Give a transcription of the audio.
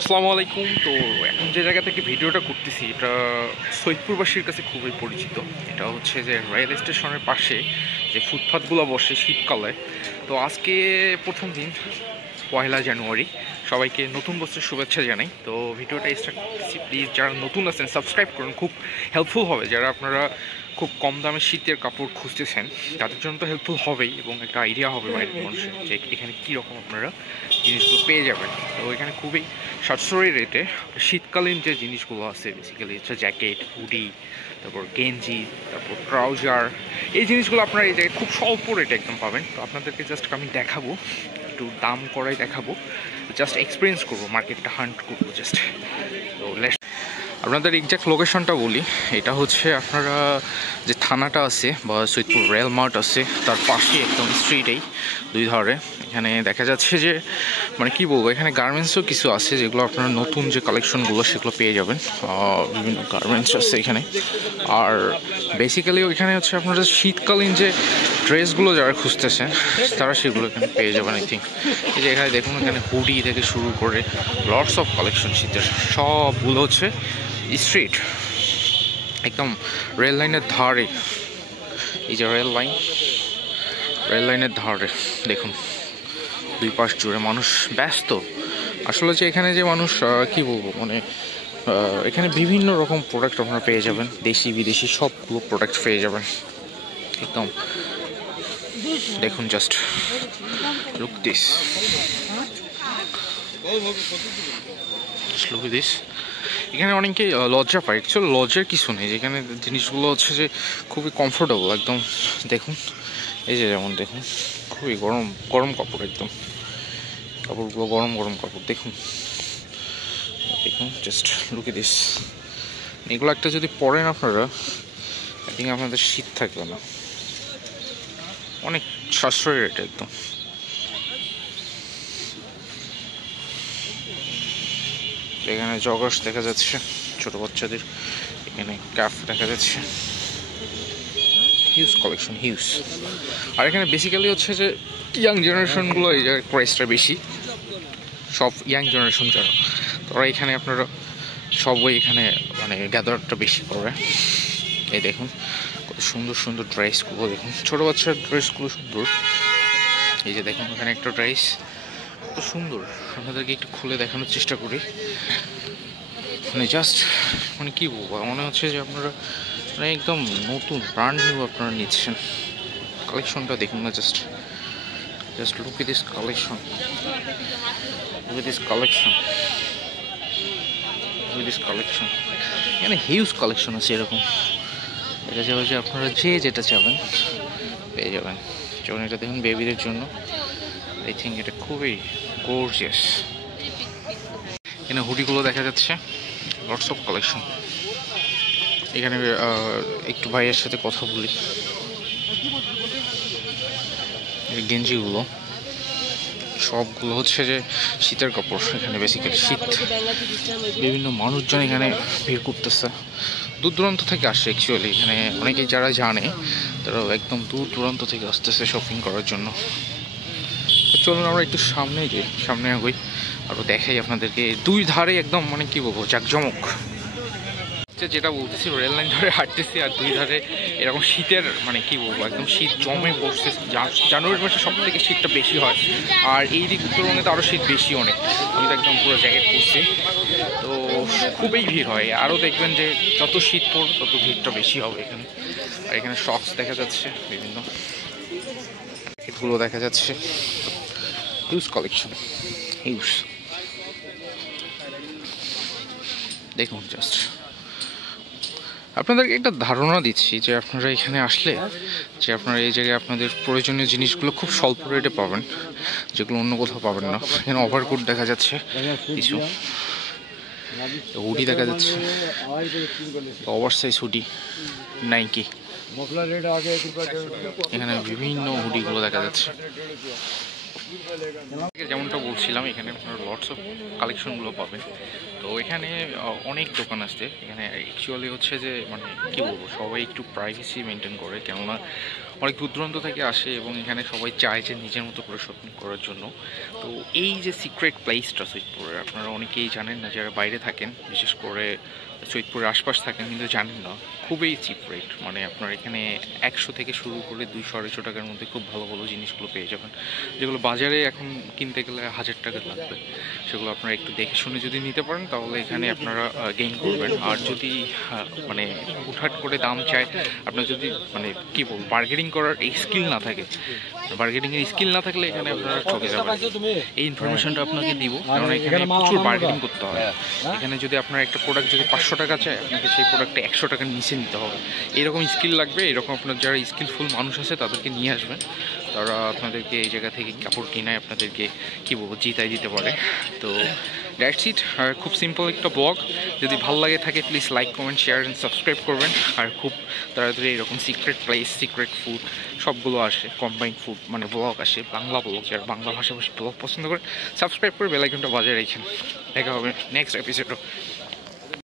আসসালামু আলাইকুম। তো এখন যে জায়গা থেকে ভিডিওটা করতেছি এটা সৈয়দপুরবাসীর কাছে খুবই পরিচিত। এটা হচ্ছে যে রেল স্টেশনের পাশে যে ফুটপাথগুলো বসে শীতকালে। তো আজকে প্রথম দিন, 1 জানুয়ারি। সবাইকে নতুন বছরের শুভেচ্ছা জানাই। তো ভিডিওটা স্টার্ট করতেছি। প্লিজ যারা নতুন আছেন সাবস্ক্রাইব করুন, খুব হেল্পফুল হবে। যারা আপনারা খুব কম দামে শীতের কাপড় খুঁজতেছেন তাদের জন্য তো হেল্পফুল হবেই, এবং একটা আইডিয়া হবে বাইরের মানুষের যে এখানে কীরকম আপনারা জিনিসগুলো পেয়ে যাবেন। তো এখানে খুবই সাশ্রয়ী রেটে শীতকালীন যে জিনিসগুলো আছে, বেসিক্যালি হচ্ছে জ্যাকেট, হুডি, তারপর গেঞ্জি, তারপর ট্রাউজার, এই জিনিসগুলো আপনারা এই জায়গায় খুব স্বল্প রেটে একদম পাবেন। তো আপনাদেরকে জাস্ট আমি দেখাবো, একটু দাম করাই দেখাবো, জাস্ট এক্সপিরিয়েন্স করবো, মার্কেটটা হান্ট করবো জাস্ট। তো আপনাদের এক্স্যাক্ট লোকেশনটা বলি। এটা হচ্ছে আপনারা যে থানাটা আছে বা সৈয়দপুর রেল মার্ট আছে তার পাশে একদম স্ট্রিটেই দুই ধারে এখানে দেখা যাচ্ছে যে মানে কি বলবো, এখানে গার্মেন্টসও কিছু আছে যেগুলো আপনারা নতুন যে কালেকশনগুলো সেগুলো পেয়ে যাবেন। বিভিন্ন গার্মেন্টস আছে এখানে। আর বেসিক্যালি এখানে হচ্ছে আপনারা শীতকালীন যে ড্রেসগুলো যারা খুঁজতেছেন তারা সেগুলো এখানে পেয়ে যাবেন। আই থিঙ্ক এই যে এখানে দেখুন, এখানে হুডি থেকে শুরু করে লটস অফ কালেকশন শীতের, সবগুলো হচ্ছে স্ট্রিট একদম রেল লাইনের ধারে। এই যে রেল লাইনের ধারে দেখুন, দুই পাশ জুড়ে মানুষ ব্যস্ত। আসলে যে এখানে যে মানুষ কি বলবো, মানে এখানে বিভিন্ন রকম প্রোডাক্ট আপনারা পেয়ে যাবেন, দেশি বিদেশি সবগুলো প্রোডাক্ট পেয়ে যাবেন একদম। দেখুন just look this, look this. এখানে অনেকেই লজ্জা পায়, অ্যাকচুয়ালি লজ্জার কিছু নেই। যেখানে জিনিসগুলো হচ্ছে যে খুবই কমফোর্টেবল একদম। দেখুন এই যে যেমন দেখুন, খুবই গরম গরম কাপড়, একদম কাপড়গুলো গরম গরম কাপড়। দেখুন দেখুন জাস্ট লুক এট দিস। এগুলো একটা যদি পরেন আপনারা, আই থিঙ্ক আপনাদের শীত থাকবে না। অনেক সাশ্রয়ী রেট একদম। এখানে জগার্স দেখা যাচ্ছে ছোট বাচ্চাদের, এখানে ক্যাফ দেখা যাচ্ছে, হিউজ কালেকশন, হিউজ। আর এখানে বেসিক্যালি হচ্ছে যে ইয়াং জেনারেশনগুলো এই জায়গায় প্রাইসটা বেশি। সব ইয়াং জেনারেশন যারা, তারা এখানে আপনারা সবাই এখানে মানে গ্যাদারটা বেশি করে। এই দেখুন কত সুন্দর সুন্দর ড্রেসগুলো, দেখুন ছোটো বাচ্চার ড্রেসগুলো সুন্দর। এই যে দেখুন এখানে একটা ড্রেস কত সুন্দর, আপনাদেরকে একটু খুলে দেখানোর চেষ্টা করি। মানে জাস্ট মানে কী বলবো, মনে হচ্ছে যে আপনারা মানে একদম নতুন ব্র্যান্ড নিউ আপনারা নিচ্ছেন। কালেকশনটা দেখুন না, just look at this collection, এখানে হিউজ কালেকশন আছে এরকম। দেখা যাবে যে আপনারা যে যেটা চাবেন পেয়ে যাবেন। যেমন এটা দেখুন বেবিদের জন্য, আই থিঙ্ক এটা খুবই গর্জিয়াস। এখানে হুডিগুলো দেখা যাচ্ছে, লটস অফ কালেকশন। এখানে একটু ভাইয়ের সাথে কথা বলি। গেঞ্জিগুলো সবগুলো হচ্ছে যে শীতের কাপড়। এখানে বেসিক্যালি শীত, বিভিন্ন মানুষজন এখানে ভিড় করতেছে, দূর দূরান্ত থেকে আসে। অ্যাকচুয়ালি এখানে অনেকেই যারা জানে তারা একদম দূর দূরান্ত থেকে আসতেছে শপিং করার জন্য। চলুন আমরা একটু সামনে আগুই, আরও দেখাই আপনাদেরকে। দুই ধারে একদম মানে কি বলবো, জাঁকজমক। যেটা বলতেছি, রেল লাইন ধরে হাঁটতেছি আর দুই ধারে এরকম শীতের মানে কি বলবো, একদম শীত জমে পড়ছে। জানুয়ারি মাসে সব থেকে শীতটা বেশি হয়, আর এই দিক উত্তরবঙ্গে তো আরও শীত বেশি অনেক। আমি তো একদম পুরো জ্যাকেট পরছি, তো খুবই ভিড় হয়। আরও দেখবেন যে যত শীত পড়বে তত ভিড়টা বেশি হবে এখানে। আর এখানে শক্স দেখা যাচ্ছে, বিভিন্ন জ্যাকেটগুলো দেখা যাচ্ছে, হিউজ কালেকশন, হিউজ। দেখুন জাস্ট আপনাদেরকে একটা ধারণা দিচ্ছি যে আপনারা এখানে আসলে যে আপনারা এই জায়গায় আপনাদের প্রয়োজনীয় জিনিসগুলো খুব স্বল্প রেটে পাবেন, যেগুলো অন্য কোথাও পাবেন না। এখানে ওভারকোট দেখা যাচ্ছে, কিছু হুডি দেখা যাচ্ছে, ওভার সাইজ হুডি, নাইকি। এখানে বিভিন্ন হুডিগুলো দেখা যাচ্ছে। যেমনটা বলছিলাম, এখানে আপনারা লটস অফ কালেকশনগুলো পাবেন। তো এখানে অনেক দোকান আছে। এখানে অ্যাকচুয়ালি হচ্ছে যে মানে কী বলবো, সবাই একটু প্রাইভেসি মেনটেন করে, কেননা অনেক দূর দূরান্ত থেকে আসে এবং এখানে সবাই চায় যে নিজের মতো করে শপিং করার জন্য। তো এই যে সিক্রেট প্লেসটা সৈয়দপুরে, আপনারা অনেকেই জানেন না, যারা বাইরে থাকেন, বিশেষ করে সৈয়দপুরের আশপাশ থাকেন কিন্তু জানেন না, খুবই চিপ রেট। মানে আপনার এখানে 100 থেকে শুরু করে 200-250 টাকার মধ্যে খুব ভালো ভালো জিনিসগুলো পেয়ে যাবেন, যেগুলো বাজারে এখন কিনতে গেলে 1000 টাকা লাগবে। সেগুলো আপনারা একটু দেখে শুনে যদি নিতে পারেন তাহলে এখানে আপনারা গেইন করবেন। আর যদি মানে হুটহাট করে দাম চায়, আপনার যদি মানে কী বলবো বার্গেনিং করার এই স্কিল না থাকে, বার্গেনিংয়ের স্কিল না থাকলে এখানে আপনারা ঠকে যাবেন। এই ইনফরমেশনটা আপনাকে দিব, কারণ এখানে প্রচুর বার্গেনিং করতে হয়। এখানে যদি আপনার একটা প্রোডাক্ট যদি 500 টাকা চায়, আপনাকে সেই প্রোডাক্টটা 100 টাকার নিচে নিতে হবে। এইরকম স্কিল লাগবে। এরকম আপনার যারা স্কিলফুল মানুষ আছে তাদেরকে নিয়ে আসবেন, তারা আপনাদেরকে এই জায়গা থেকে কাপড় কিনায় আপনাদেরকে কী বলবো জিতাই দিতে পারে। তো দ্যাটস ইট। আর খুব সিম্পল একটা ব্লগ। যদি ভালো লাগে থাকে please like, comment, share and subscribe করবেন। আর খুব তাড়াতাড়ি এরকম সিক্রেট প্লেস, সিক্রেট ফুড সবগুলো আসে, কম্বাইন্ড ফুড মানে ব্লগ আসে, বাংলা ব্লগ, যারা বাংলা ভাষাভাষী ব্লগ পছন্দ করে সাবস্ক্রাইব করে বেল আইকনটা বাজায় রেখেন। দেখা হবে নেক্সট এপিসোডও।